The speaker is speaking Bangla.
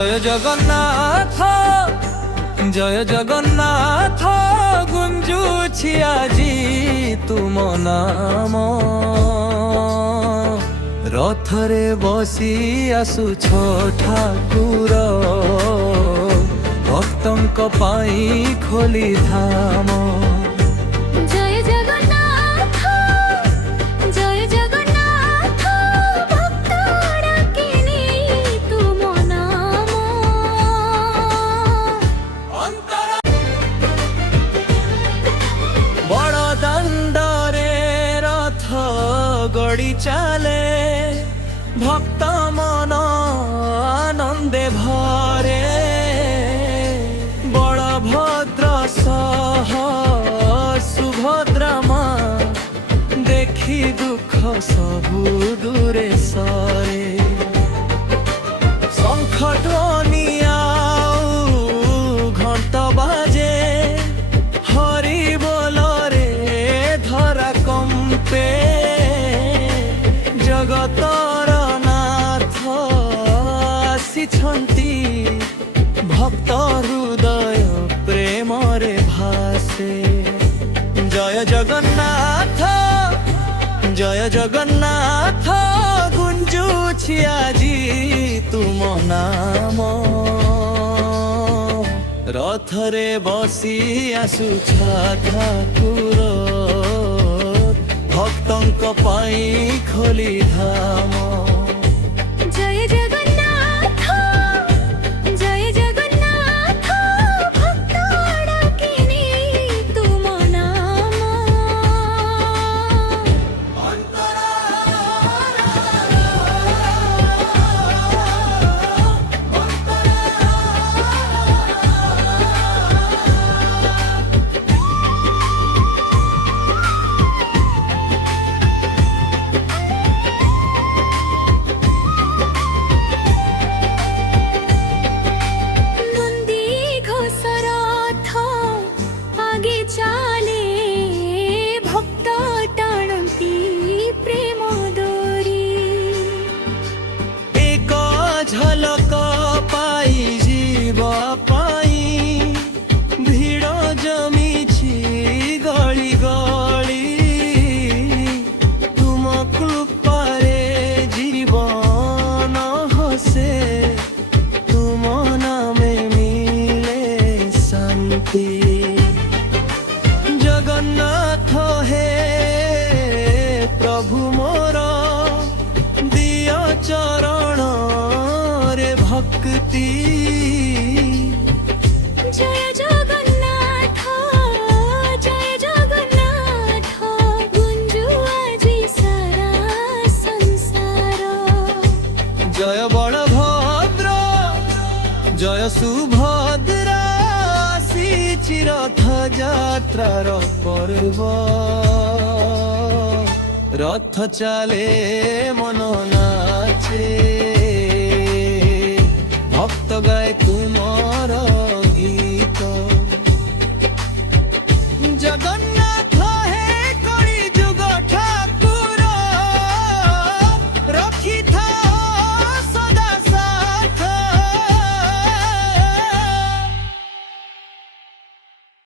জয় জগন্নাথ জয় জগন্নাথ গুঞ্জুছি আজি তুম নাম রথরে বসি আসুছ ঠাকুর ভক্তଙ୍କ পাই খোলি ধাম গড়ি চালে ভক্ত মন আনন্দে ভরে বলভদ্র সহ সুভদ্রা মা দেখি দুঃখ সবু দূরে সরে শঙ্খ ধ্বনি আউ ঘণ্ট বাজে হরি বলরে ধরা কম্পে জগতর নাথ আসিছন্তি ভক্ত হৃদয় প্রেমরে ভাসে জয় জগন্নাথ জয় জগন্নাথ গুঞ্জুছি আজি তুম নাম রথরে বসি আসুছ ঠাকুর ভক্তଙ୍କ পাই খোলি ধাম জয় জগন্নাথ ভক্ত ডাকিনি তুম নাম চালে ভক্ত টাণন্তি প্রেম দোরি এক ঝলক পাই জীব পাই ভিড় জমিছি গলি গলি তুম কৃপারে জীবন হসে তুম নামে মিলে শান্তি জগন্নাথ হে প্রভু মোর দিয় চরণ রে ভক্তি জয় জগন্নাথ গুঞ্জু আজি সারা সংসার জয় বলভদ্র জয় সুভদ্রা আসিছি রথ যাত্রার পর্ব রথ চালে মন নাচে ভক্ত গায় তুমর